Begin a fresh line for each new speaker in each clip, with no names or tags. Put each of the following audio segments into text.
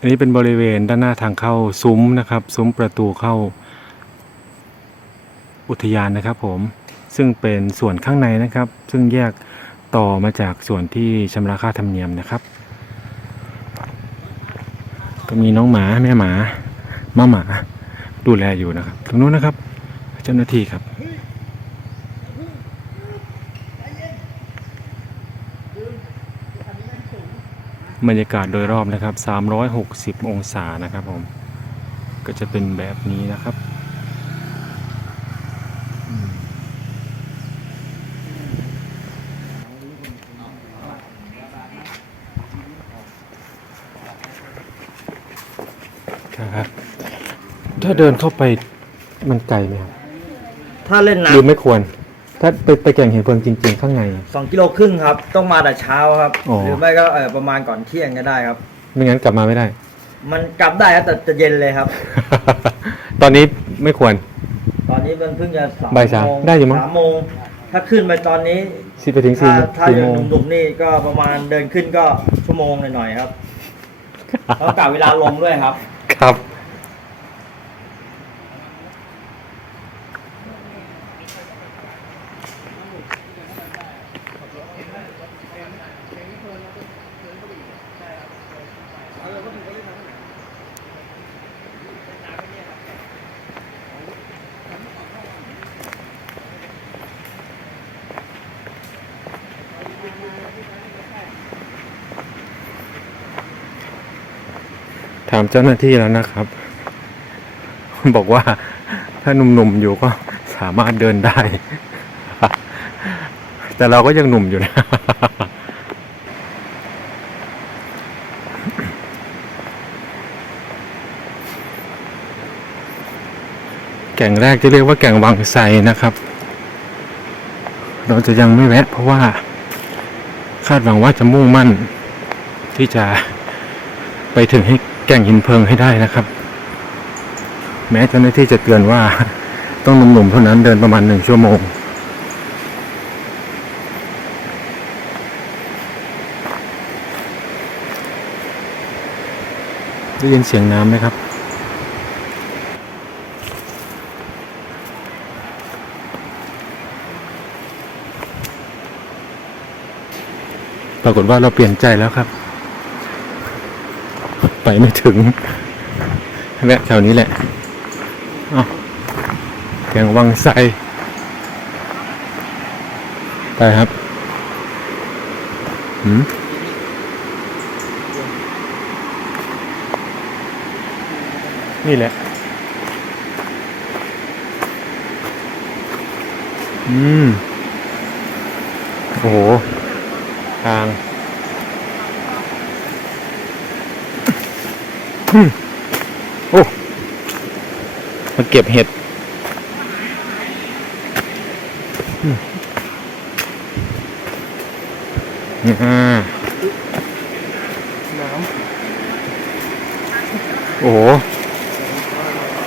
อันนี้เป็นบริเวณด้านหน้าทางเข้าซุ้มนะครับ ซุ้มประตูเข้า อุทยานนะครับผมซึ่งเป็นส่วนข้างในนะครับ ซึ่งแยกต่อมาจากส่วนที่ชำระค่าธรรมเนียมนะครับ ก็มีน้องหมาแม่หมาม้าหมาดูแลอยู่นะครับตรงนู้นนะครับ เจ้าหน้าที่ครับ บรรยากาศโดยรอบนะครับ 360 องศานะครับผม ก็จะเป็นแบบนี้นะครับอืมครับ ถ้าเดินเข้าไปมันไกลไหมครับ
ถ้าเล่น
หรือ
น้ำ
ไม่ควร ถ้าไปไปแก่งเห็นเพลิงจริง ๆ ข้างใน
สองกิโลครึ่งครับ ต้องมาแต่เช้าครับ
อ๋อ
หรือไม่ก็เออประมาณก่อนเที่ยงก็ได้ครับ
ไม่งั้นกลับมาไม่ได้
มันกลับได้ครับแต่จะเย็นเลยครับ
ตอนนี้ไม่ควร
ตอนนี้มันเพิ่งจะสาม
บ่ายสาม
โง
ได้อยู่มั้ง
สามโมงถ้าขึ้นไปตอนนี้
สิบไปถึงสี่
ถ้าถ้า
สี่
ยัง
โมง
หนุ่มๆนี่ก็ประมาณเดินขึ้นก็ชั่วโมงหน่อยๆครับแล้วกะเวลาลงด้วยครับ
ครับามเจ้าหน้าที่แล้วนะครับ บอกว่าถ้าหนุ่มๆอยู่ก็สามารถเดินได้ แต่เราก็ยังหนุ่มอยู่นะแก่งแรกจะเรียกว่าแก่งวังไซนะครับ เราจะยังไม่แวะ เพราะว่าคาดหวังว่าจะมุ่งมั่นที่จะไปถึงให้ แก่งหินเพลิงให้ได้นะครับ แม้เจ้าหน้าที่จะเตือนว่าต้องหนุ่มๆเท่านั้นเดินประมาณหนึ่งชั่วโมง ได้ยินเสียงน้ำไหมครับปรากฏว่าเราเปลี่ยนใจแล้วครับ ไปไม่ถึงแวะแถวนี้แหละเอาแกงวังไซไปครับหืมนี่แหละ อืม โอ้โห ทาง อืมโอ้ มาเก็บเห็ดอืมอ่าโอ้โห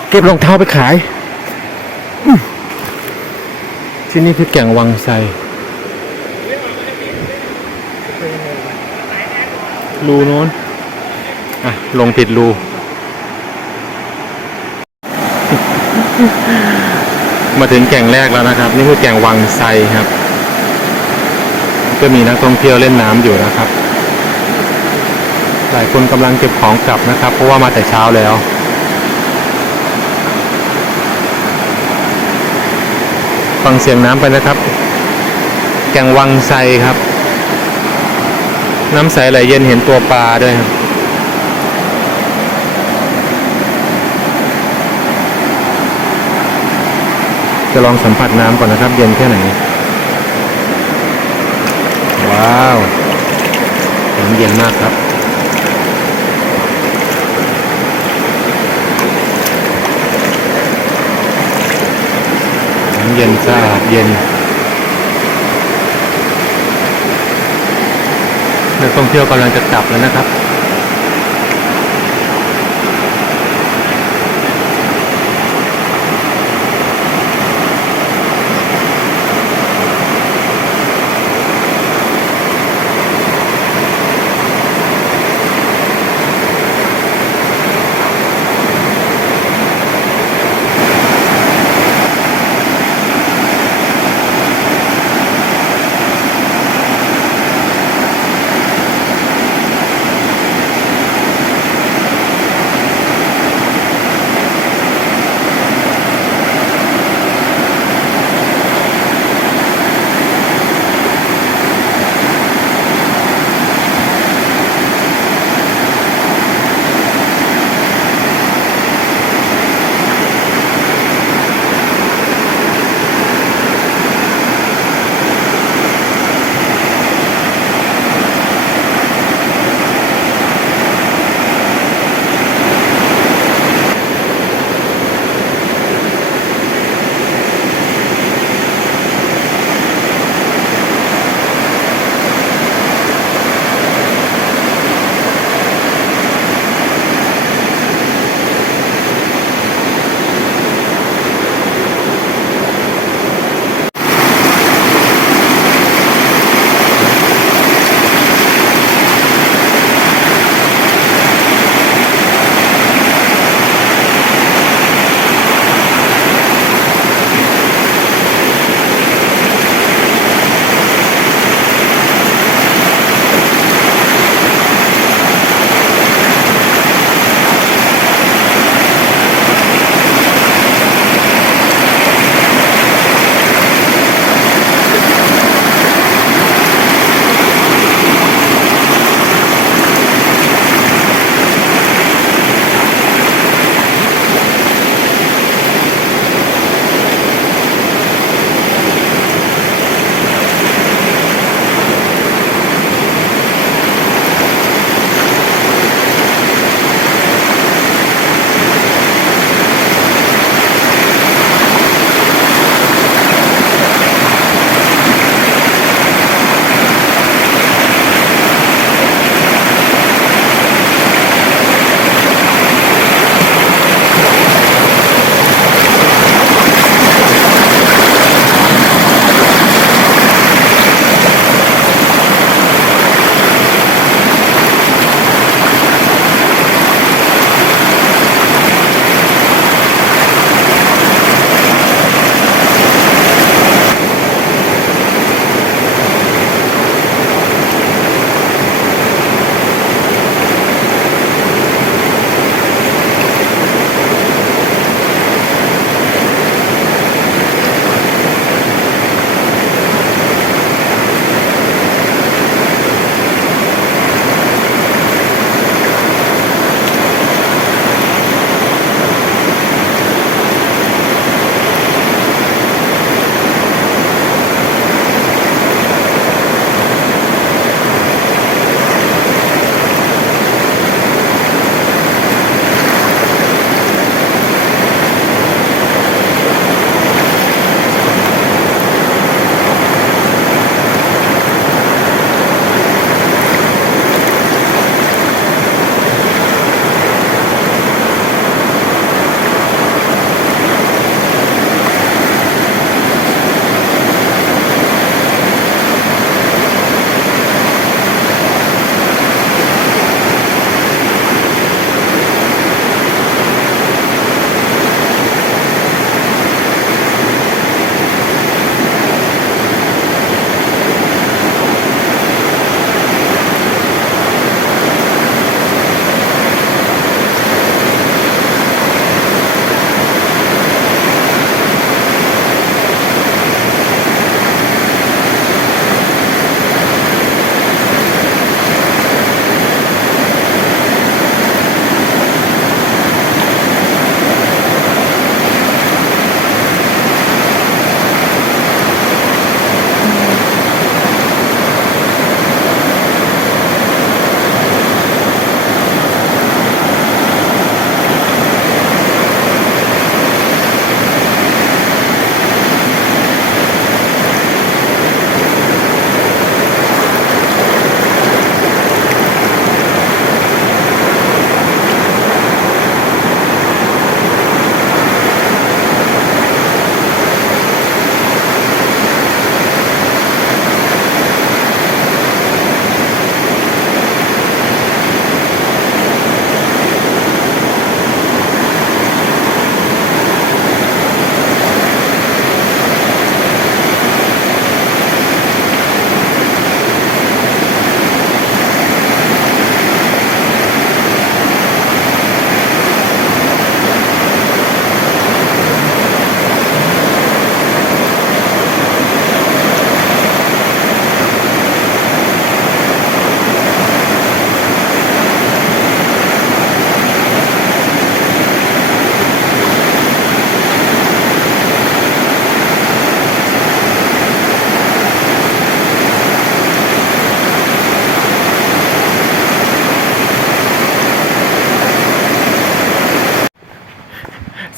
เก็บรองเท้าไปขายอืมที่นี่คือแก่งวังไซรูโน้น อะ ลงผิดรู มาถึงแก่งแรกแล้วนะครับ นี่คือแก่งวังไซครับ ก็มีนักท่องเที่ยวเล่นน้ำอยู่นะครับ หลายคนกำลังเก็บของกลับนะครับ เพราะว่ามาแต่เช้าแล้วฟังเสียงน้ำไปนะครับ แก่งวังไซครับ น้ำใสไหลเย็นเห็นตัวปลาด้วยครับ จะลองสัมผัสน้ำก่อนนะครับ เย็นแค่ไหน ว้าวน้ำเย็นมากครับน้ำเย็นสะอาดเย็น นักท่องเที่ยวกำลังจะกลับแล้วนะครับ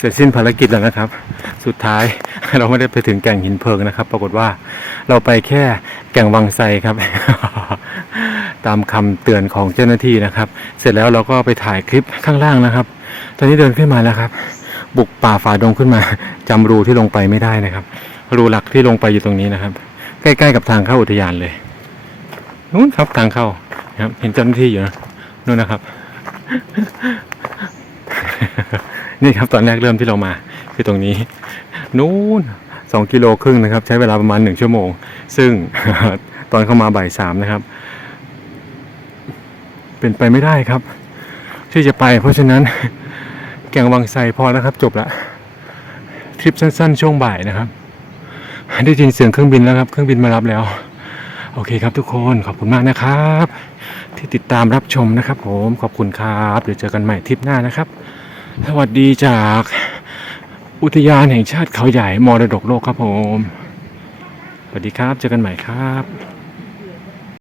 ร็จสิ้นภารกิจแล้วนะครับ สุดท้ายเราไม่ได้ไปถึงแก่งหินเพลิงนะครับ ปรากฏว่าเราไปแค่แก่งวังไซครับ ตามคำเตือนของเจ้าหน้าที่นะครับ เสร็จแล้วเราก็ไปถ่ายคลิปข้างล่างนะครับ ตอนนี้เดินขึ้นมาแล้วครับ บุกป่าฝ่าดงขึ้นมาจำรูที่ลงไปไม่ได้นะครับ รูหลักที่ลงไปอยู่ตรงนี้นะครับ ใกล้ๆกับทางเข้าอุทยานเลยนู้นครับทางเข้าครับ เห็นเจ้าหน้าที่อยู่นะนู่นนะครับ นี่ครับตอนแรกเริ่มที่เรามาคือตรงนี้นู้นสองกิโลครึ่งนะครับ ใช้เวลาประมาณหนึ่งชั่วโมง ซึ่งตอนเข้ามาบ่ายสามนะครับ เป็นไปไม่ได้ครับ ที่จะไป เพราะฉะนั้นแก่งวังไซพอแล้วครับ จบละทริปสั้น ๆ ช่วงบ่ายนะครับได้ยินเสียงเครื่องบินแล้วครับ เครื่องบินมารับแล้ว โอเคครับทุกคนขอบคุณมากนะครับ ที่ติดตามรับชมนะครับ ผมขอบคุณครับเดี๋ยวเจอกันใหม่ทริปหน้านะครับ สวัสดีจากอุทยานแห่งชาติเขาใหญ่มรดกโลกครับผม สวัสดีครับ เจอกันใหม่ครับ